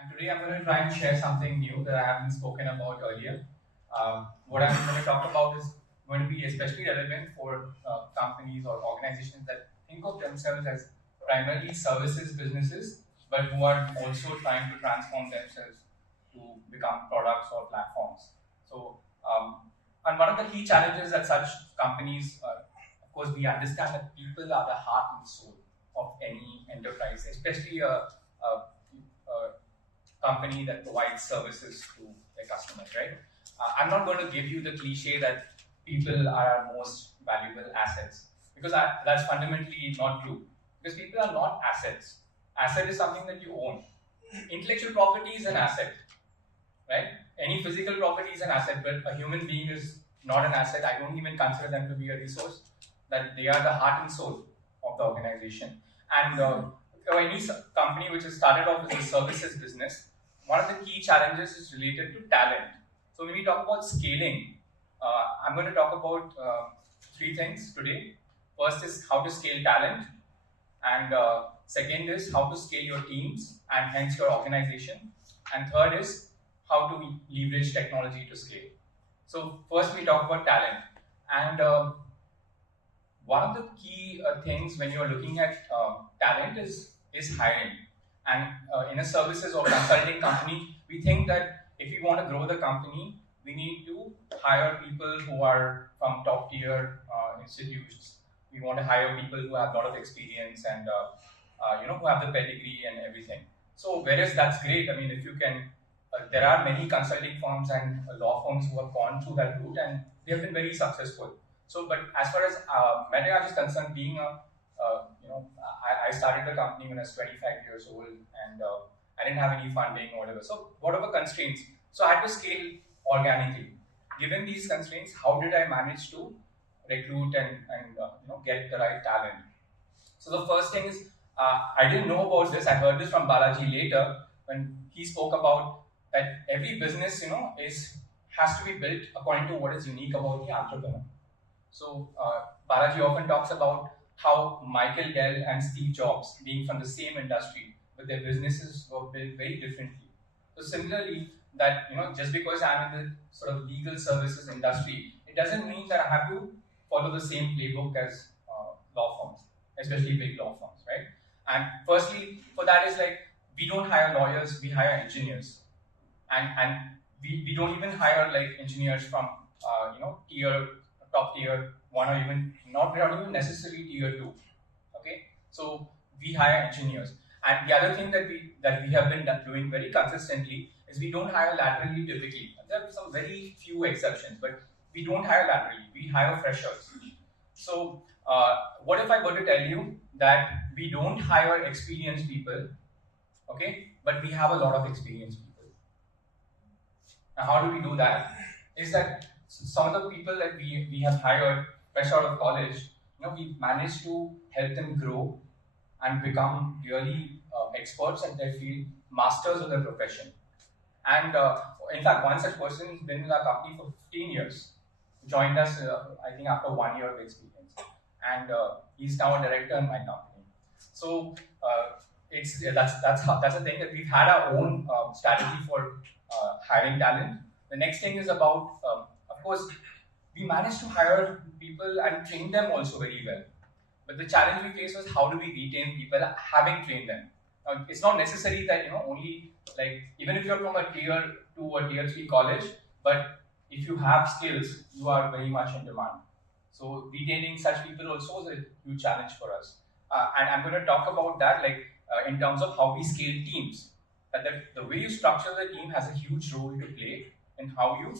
And today I'm going to try and share something new that I haven't spoken about earlier. What I'm going to talk about is going to be especially relevant for companies or organizations that think of themselves as primarily services businesses, but who are also trying to transform themselves to become products or platforms. So, and one of the key challenges that such companies, of course, we understand that people are the heart and soul of any enterprise, especially a company that provides services to their customers, right? I'm not going to give you the cliche that people are our most valuable assets, because that's fundamentally not true. Because people are not assets. Asset is something that you own. Intellectual property is an asset, right? Any physical property is an asset, but a human being is not an asset. I don't even consider them to be a resource. That they are the heart and soul of the organization. And any company which has started off as a services business, one of the key challenges is related to talent. So when we talk about scaling, I'm going to talk about three things today. First is how to scale talent, and second is how to scale your teams and hence your organization, and third is how to leverage technology to scale. So first we talk about talent, and one of the key things when you're looking at talent is hiring. And in a services or consulting company, we think that if we want to grow the company, we need to hire people who are from top tier institutions. We want to hire people who have a lot of experience and who have the pedigree and everything. So whereas that's great, I mean, if you can, there are many consulting firms and law firms who have gone through that route and they have been very successful. So, but as far as Metayage is concerned, being I started the company when I was 25 years old, and I didn't have any funding or whatever. So, whatever constraints, so I had to scale organically. Given these constraints, how did I manage to recruit and get the right talent? So the first thing is, I didn't know about this. I heard this from Balaji later when he spoke about that every business, has to be built according to what is unique about the entrepreneur. So Balaji often talks about how Michael Dell and Steve Jobs, being from the same industry, but their businesses were built very differently. So similarly, that just because I'm in the sort of legal services industry, it doesn't mean that I have to follow the same playbook as law firms, especially big law firms, right? And firstly, for that is like we don't hire lawyers, we hire engineers, and we don't even hire like engineers from top tier one, or even not even necessarily tier two. Okay, so we hire engineers, and the other thing that we have been doing very consistently is we don't hire laterally typically. There are some very few exceptions, but we don't hire laterally. We hire freshers. So what if I were to tell you that we don't hire experienced people, okay, but we have a lot of experienced people? Now, how do we do that? Is that some of the people that we have hired fresh out of college, we managed to help them grow and become really experts at their field, masters of their profession. And in fact, one such person has been in our company for 15 years, joined us, I think, after 1 year of experience. And he's now a director in my company. So that's the thing, that we've had our own strategy for hiring talent. The next thing is about, of course, we managed to hire people and train them also very well. But the challenge we face was how do we retain people having trained them? Now, it's not necessary that only like even if you're from a tier 2 or tier 3 college, but if you have skills, you are very much in demand. So retaining such people also is a huge challenge for us. And I'm going to talk about that in terms of how we scale teams. That the way you structure the team has a huge role to play in how you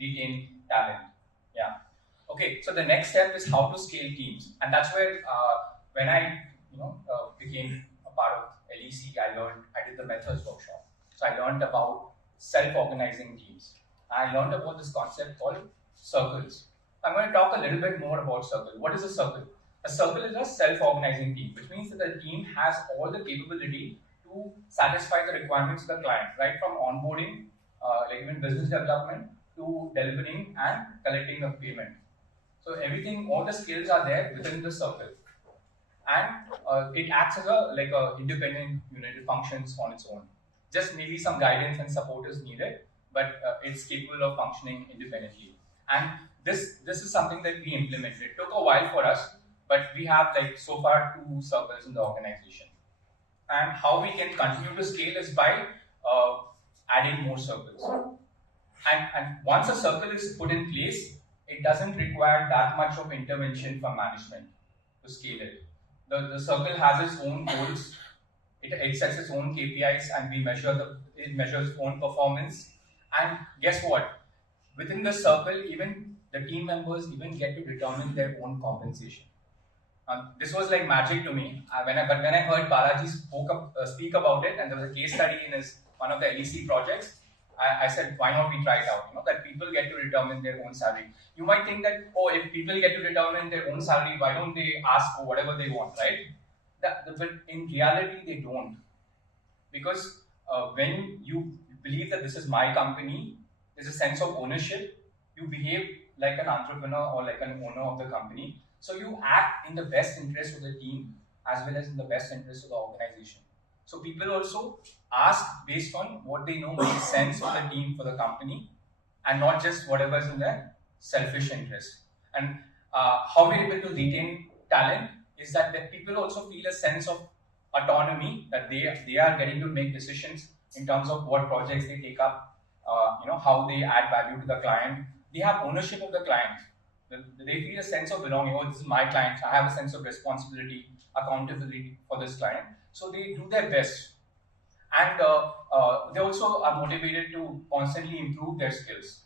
retain talent. Yeah. Okay. So the next step is how to scale teams, and that's where when I became a part of LEC, I did the methods workshop. So I learned about self-organizing teams. I learned about this concept called circles. I'm going to talk a little bit more about circle. What is a circle? A circle is a self-organizing team, which means that the team has all the capability to satisfy the requirements of the client, right from onboarding, like even business development, to delivering and collecting the payment. So everything, all the skills are there within the circle, and it acts as a independent unit. It functions on its own. Just maybe some guidance and support is needed, but it's capable of functioning independently. And this is something that we implemented. It took a while for us, but we have like so far 2 circles in the organization. And how we can continue to scale is by adding more circles. And once a circle is put in place, it doesn't require that much of intervention from management to scale it. The circle has its own goals, it sets its own KPIs, and it measures its own performance. And guess what? Within the circle, even the team members even get to determine their own compensation. This was like magic to me. When I heard Balaji speak about it, and there was a case study in one of the LEC projects, I said, why not we try it out? That people get to determine their own salary. You might think that, oh, if people get to determine their own salary, why don't they ask for whatever they want, right? But in reality, they don't. Because when you believe that this is my company, there's a sense of ownership. You behave like an entrepreneur or like an owner of the company. So you act in the best interest of the team as well as in the best interest of the organization. So people also ask based on what they know makes sense for the team, for the company, and not just whatever is in their selfish interest. And how we're able to retain talent is that people also feel a sense of autonomy, that they are getting to make decisions in terms of what projects they take up, how they add value to the client. They have ownership of the client. They feel a sense of belonging. Oh, this is my client. I have a sense of responsibility, accountability for this client. So they do their best. And they also are motivated to constantly improve their skills.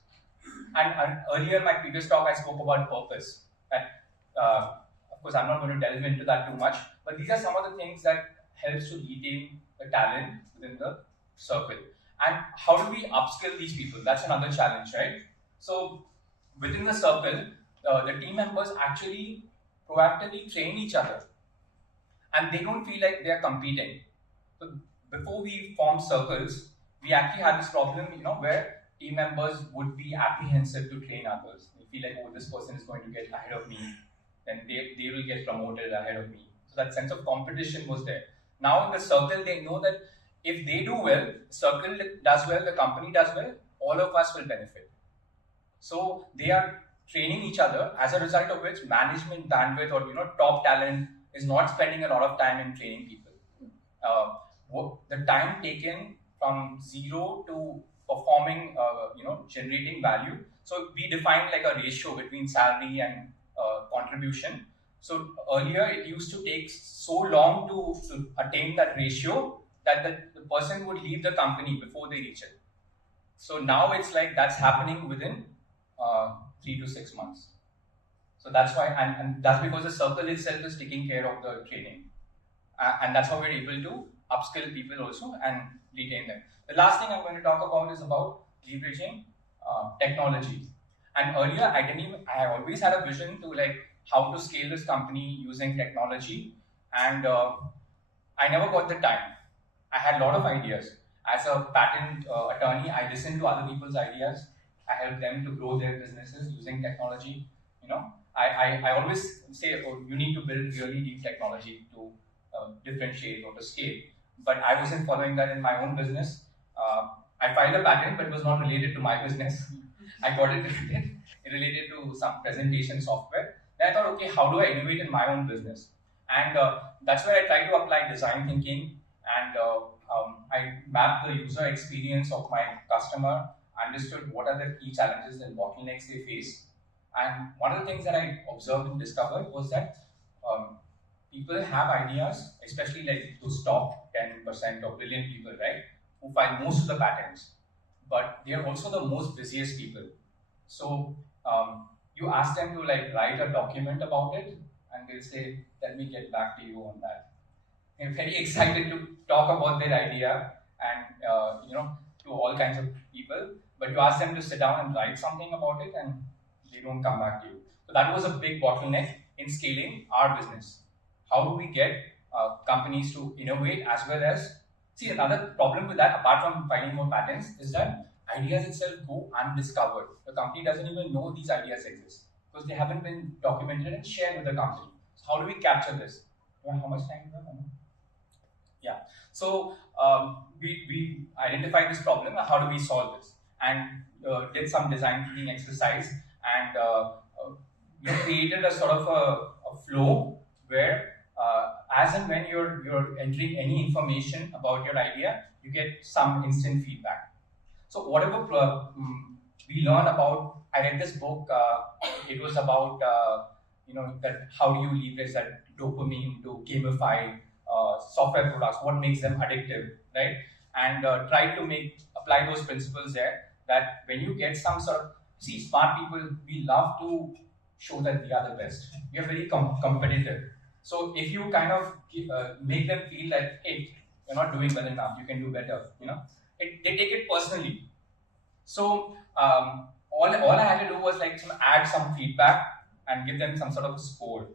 And earlier in my previous talk, I spoke about purpose. That, of course, I'm not going to delve into that too much, but these are some of the things that helps to retain the talent within the circle. And how do we upskill these people? That's another challenge, right? So within the circle, the team members actually proactively train each other, and they don't feel like they're competing. So before we formed circles, we actually had this problem, where team members would be apprehensive to train others. They feel like, oh, this person is going to get ahead of me, then they will get promoted ahead of me. So that sense of competition was there. Now in the circle, they know that if they do well, the circle does well, the company does well, all of us will benefit. So they are training each other, as a result of which management bandwidth or top talent is not spending a lot of time in training people. The time taken from zero to performing, generating value. So we define like a ratio between salary and contribution. So earlier it used to take so long to attain that ratio that the person would leave the company before they reach it. So now it's like that's happening within 3 to 6 months. So that's why, and that's because the circle itself is taking care of the training. And that's how we're able to upskill people also and retain them. The last thing I'm going to talk about is about leveraging technology. And earlier, I always had a vision to like how to scale this company using technology. And I never got the time. I had a lot of ideas. As a patent attorney, I listened to other people's ideas. I helped them to grow their businesses using technology. I always say, oh, you need to build really deep technology to differentiate or to scale. But I wasn't following that in my own business. I filed a patent, but it was not related to my business. I got it related to some presentation software. Then I thought, okay, how do I innovate in my own business? And that's where I tried to apply design thinking, and I mapped the user experience of my customer, understood what are the key challenges and bottlenecks they face. And one of the things that I observed and discovered was that people have ideas, especially like those top 10% or brilliant people, right, who file most of the patents, but they are also the most busiest people. So you ask them to like write a document about it, and they'll say, let me get back to you on that. They're very excited to talk about their idea and to all kinds of people, but you ask them to sit down and write something about it, and they don't come back to you. So that was a big bottleneck in scaling our business. How do we get companies to innovate as well as... See, another problem with that, apart from finding more patents, is that ideas itself go undiscovered. The company doesn't even know these ideas exist because they haven't been documented and shared with the company. So how do we capture this? How much time do you have? Yeah. So we identified this problem. How do we solve this? And did some design thinking exercise, and we created a sort of a flow where, as and when you're entering any information about your idea, you get some instant feedback. So whatever we learn about, I read this book. It was about that how do you leverage that dopamine to gamify software products, what makes them addictive, right? And try to apply those principles there. That when you get some sort of, see, smart people, we love to show that we are the best. We are very competitive. So if you kind of make them feel that, hey, you're not doing well enough, you can do better, they take it personally. So all I had to do was like add some feedback and give them some sort of score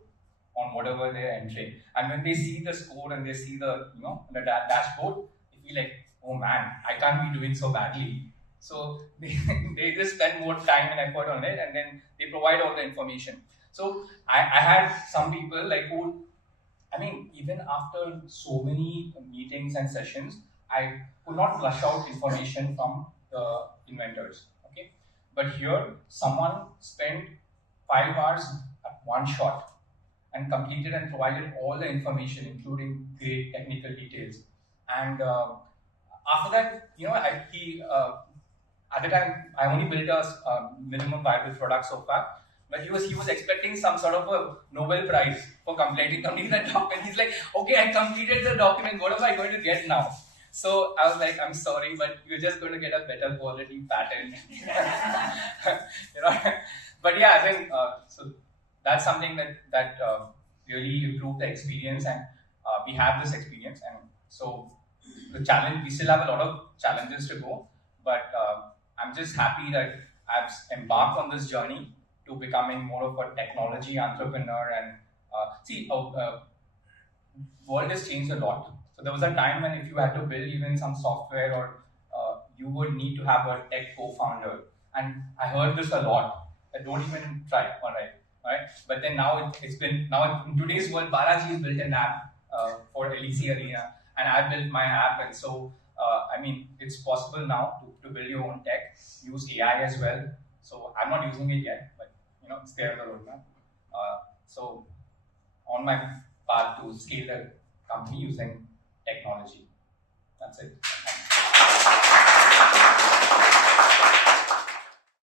on whatever they're entering. And when they see the score and they see the the dashboard, they feel like, oh man, I can't be doing so badly. So they just spend more time and effort on it, and then they provide all the information. So I had some people like who, I mean, even after so many meetings and sessions, I could not flush out information from the inventors. Okay, but here someone spent 5 hours at one shot and completed and provided all the information, including great technical details. And after that, at the time I only built a minimum viable product so far. But he was expecting some sort of a Nobel Prize for completing that document. He's like, okay, I completed the document. What am I going to get now? So I was like, I'm sorry, but you're just going to get a better quality patent. But yeah, I think so. That's something that really improved the experience, and we have this experience. And so the challenge, we still have a lot of challenges to go, but I'm just happy that I've embarked on this journey to becoming more of a technology entrepreneur. And world has changed a lot. So there was a time when if you had to build even some software, or you would need to have a tech co-founder. And I heard this a lot. Don't even try. All right. But then now in today's world, Balaji has built an app for LEC Arena, and I built my app. And so I mean, it's possible now to build your own tech, use AI as well. So I'm not using it yet, but it's there on the roadmap. So on my path to scale the company using technology. That's it.